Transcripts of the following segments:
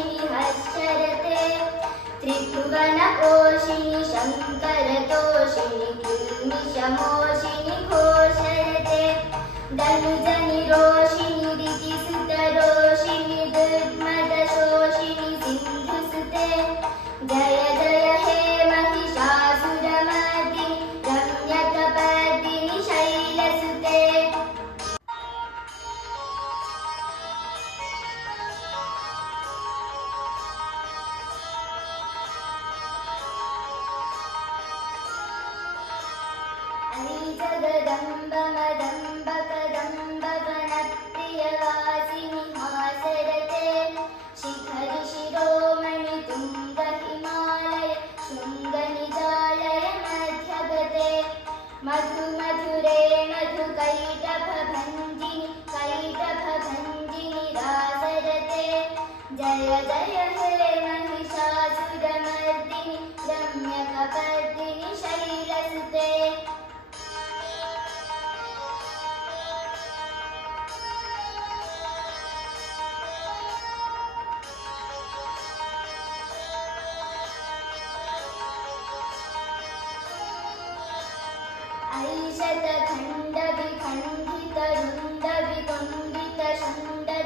तोषिणि हर्षरते त्रिभुवनपोषिणि शङ्करतोषिणि किल्बिषमोषिणि घोषरते धनुजनिरोषिणि दितिसुतरोषिणि दुर्मदशोषिणि सिन्धुसुते जय जय हे महिषासुरमर्दिनि रम्यकपर्दिनि शैलसुते जगदम्ब मदम्ब कदम्ब वनप्रियवासिनि हासरते शिखरि शिरोमणि तुङ्ग हिमालय शृङ्गनिजालय मध्यगते मधु मधुरे मधुकैटभभञ्जिनि कैटभभञ्जिनि रासरते जय जय हे महिषासुरमर्दिनि रम्यकपर्दिनि शैलसुते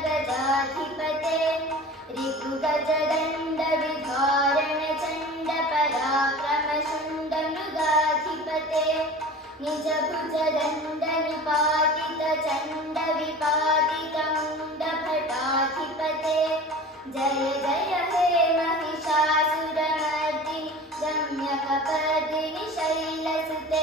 ऐशतखण्डविखण्डितरुण्डविकुण्डितशण्डगजाधिपते रिपुगजदण्डविधारणचण्डपराक्रमशण्डमृगाधिपते निजभुजदण्डनिपातितचण्डविपातितमुण्डभटाधिपते जय जय हे महिषासुरमर्दिनि रम्यकपर्दिनि शैलसुते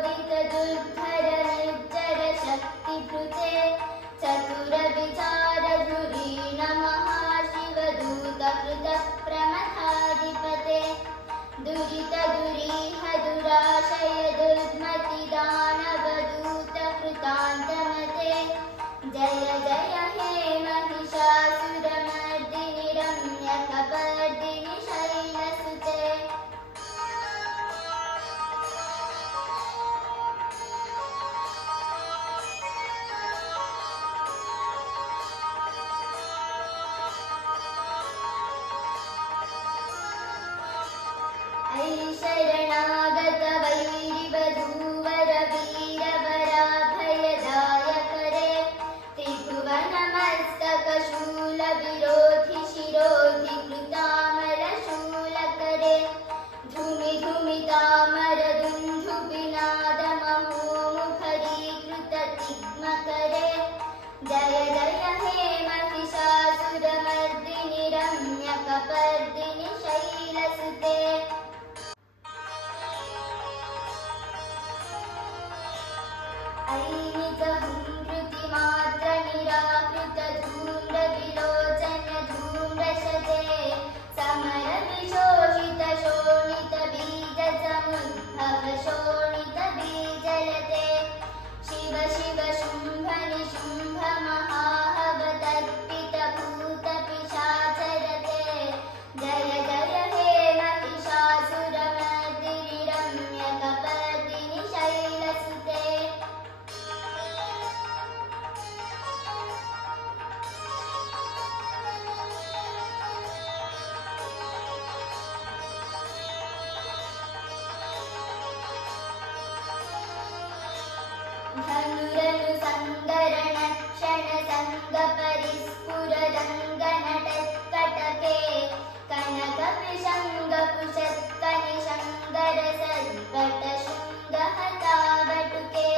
ऐरणदुर्मदशत्रुवधोदितदुर्धर निर्जर शक्तिभृते चतुरविचारधुरीण महाशिवदूतकृतप्रमथाधिपते दुरितदुरीह दुराशय दुर्मतिदानवदूतकृतान्तमते जय जय हे महिषासुरमर्दिनि रम्यकपर्दिनि शैलसुते शरणागत वैरिवधूवर वीरवराभयदायकरे त्रिभुवनमस्तकशूल विरोधि शिरोधि कृतामरशूलकरे धूमि धूमितामर दुन्दुभिनादमहोमुखरीकृततिग्मकरे जय जय हे महिषासुरमर्दिनि रम्यकपर्दिनि शैलसुते ऐनिकहुङ्कृतिमात्र निराकृत धूम्रविलोचन धूम्रशते समरविशोषित शोणित बीजसमुद्भव शोणित बीजलते शिव शिव शुम्भ निशुम्भ महाहवतर्पित भूत पिशाचरते जय जय हे महिषासुरमर्दिनि रम्यकपर्दिनि शैलसुते धनुरनु संगरण क्षण संग परिस्फुरदङ्गनटत्कटके कनक विशङ्ग पुषत्कनिशङ्गर सद्भट शृङ्गहतावटुके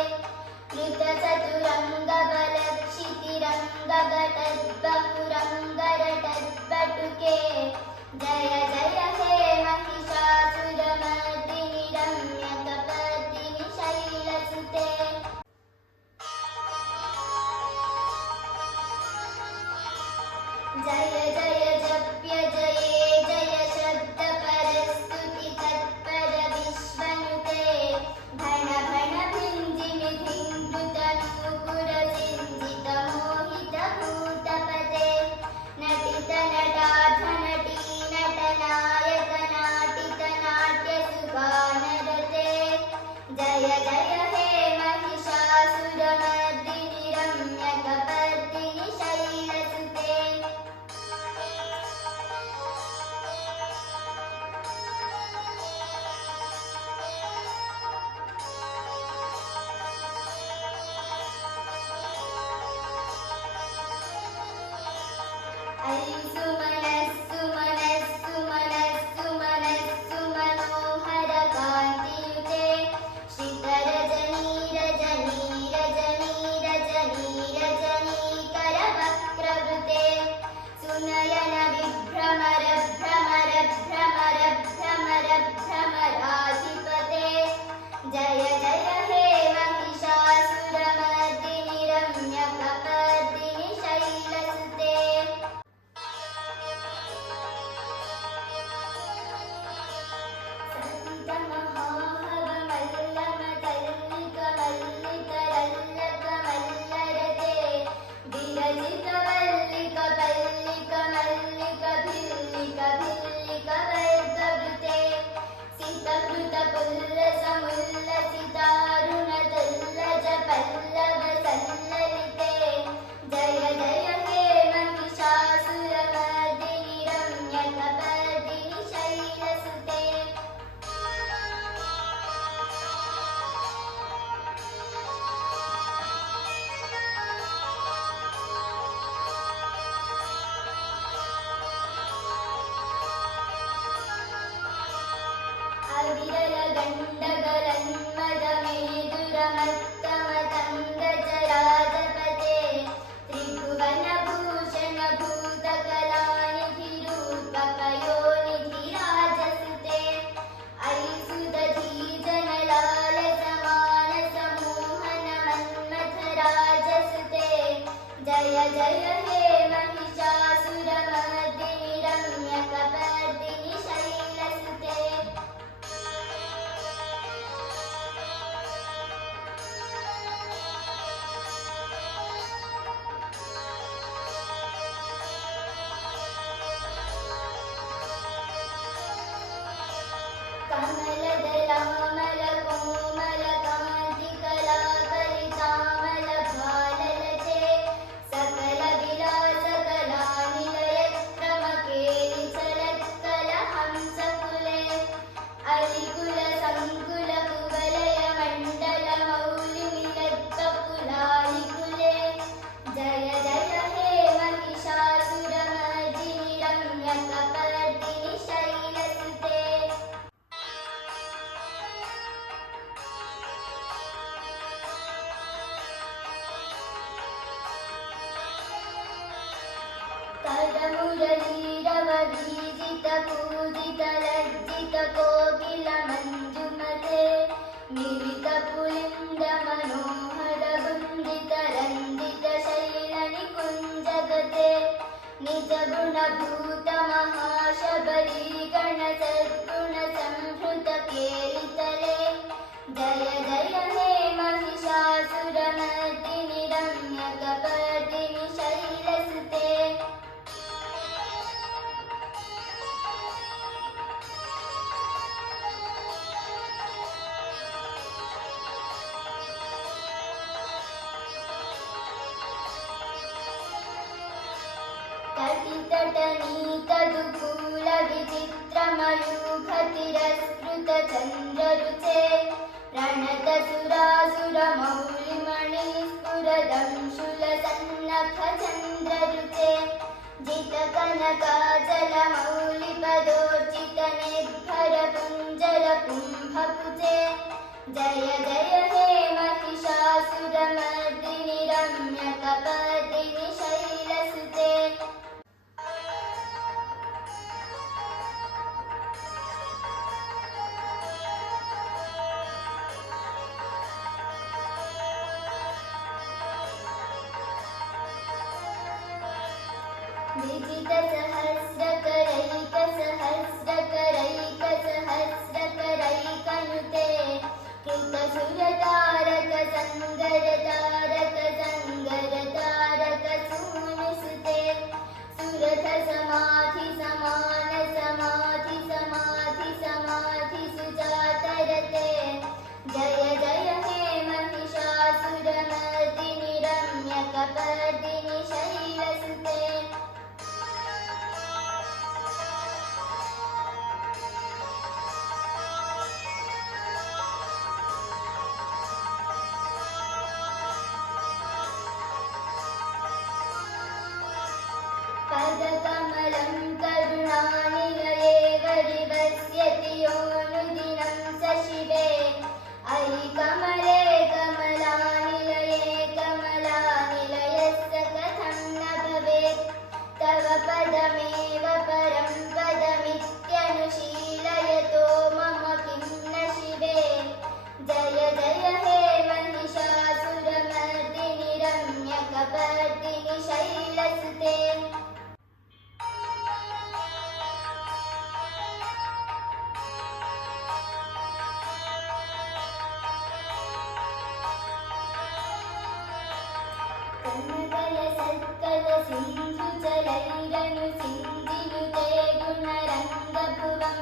कृतचतुरङ्ग बलक्षितिरङ्गघटद्बहुरङ्गरटद्बटुके जय जय हे महिषासुरमर्दिनि रम्यकपर्दिनि शैलसुते जय जय जप्य जये जय शब्द परस्तुति तत्पर विश्वनुते भण भण भिञ्जिनि धिङ्कृत नूपुर सिञ्जित मोहित भूतपते जय जय हे महिषासुरमर्दिनि रम्यकपर्दिनि शैलसुते कमलदलामलकोमलकान्तिकलाकलितामलभाललते सकलविलासकलानिलयक्रमकेलिचलत्कलहंसकुले अलिकुलसङ्कुलकुवलयमण्डलमौलिमिलद्ककुलालिकुले जय जय हे महिषासुरमर्दिनि रम्यकपर्दिनि शैलसुते करमुरलीरववीजितपूजितलज्जितकोकिलमञ्जुमते मिलितपुलिन्दमनोहरगुञ्जितरञ्जितशैलनिकुञ्जगते निजगुणभूतमहाशबरीगणसद्गुणसंहृतकेलितले जय जय हे महिषासुरमर्दिनि रम्यकपर्दिनि शैलसुते कटितटनीतदुकूलविचित्रमयूखतिरस्कृतचन्द्ररुचे रणतसुरासुरमौलिमणिस्फुरदंशुलसन्नखचन्द्ररुचे जितकनकाचलमौलिपदोर्चितनिर्भरकुञ्जरकुम्भकुचे जय जय हे महिषासुरमर्दिनि रम्यकपर्दिनि शैलसुते विजितसहस्रकरैकसहस्रकरैकसहस्रकरैकनुते कृतसुरतारकसङ्गरतारकसङ्गरतारकसूनुसुते सुरथसमाधिसमानसमाधिसमाधिसमाधिसुजातरते जय जय हे महिषासुरमर्दिनि रम्यकपर्दिनि शैलसुते पदकमलं करुणानिलये वरिवस्यति योऽनुदिनं स शिवे अयि कमले कमलानिलये कमलानिलयस्य कथं न भवेत् तव पदमेव परं पदमित्यनुशीलयतो मम किं न शिवे जय जय हे महिषासुरमर्दिनि रम्यकपर्दिनि शैलसुते कनकलसत्कलसिन्धुजलैरनुसिन्धिनुते गुणरङ्गभुवं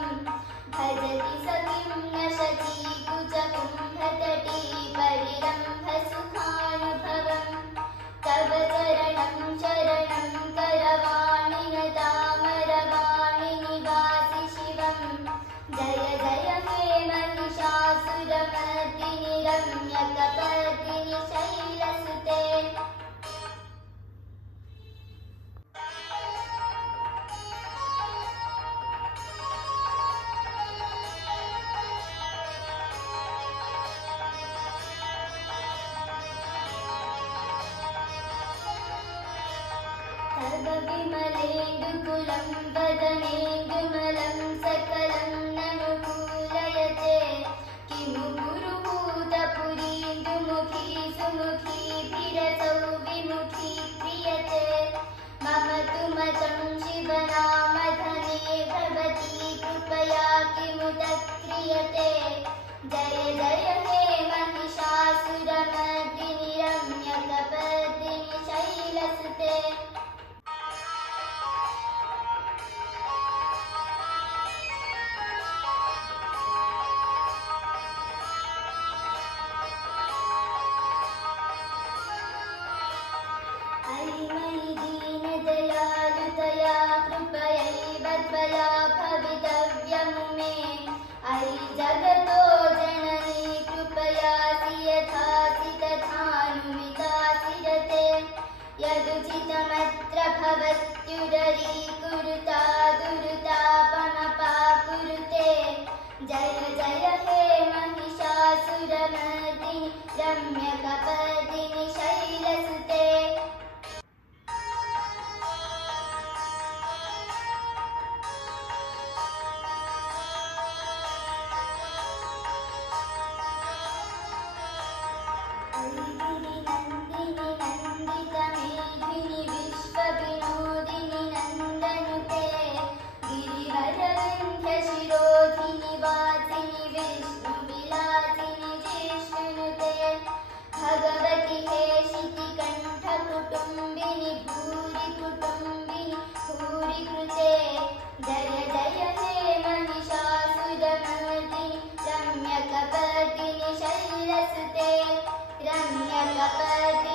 भजति स किं न शचीकुचकुम्भतटी परिरम्भसुखानुभवम् तव चरणं शरणं करवाणिनतामरवाणिनिवासि शिवं जय जय हे महिषासुरमर्दिनि रम्यकपर्दिनि शैलसुते सर्वविमलेन्दुकुलं वदनेन्दुमलं सकलं ननुकूलयते किमु पुरुहूतपुरीन्दुमुखी सुमुखीभिरसौ विमुखी क्रियते जय जय हे महिषासुरमर्दिनि रम्यकपर्दिनि शैलसुते अयि मयि दीनदयालुतया कृपयैव त्वया भवितव्यं मे अयि जगतो जननी कृपयासि यथासि तथानुमितासि रते यदुचितमत्र भवत्युदरीकुरुता दुरुतापमपाकुरुते जय जय हे महिषासुरमर्दिनि रम्यकपर्दिनि शैलसुते गिरिनन्दिनि नन्दितमेधिनि विश्वविनोदिनि नन्दनुते गिरिवरविन्ध्यशिरोधिनि वासिनि विष्णुविलासिनि जिष्णुनुते भगवति हेशितिकण्ठकुटुम्बिनि भूरिकुटुम्बिनि भूरिकृते जय जय हे महिषासुरमर्दिनि रम्यकपर्दिनि शैलसुते रम्यकपर्दिनि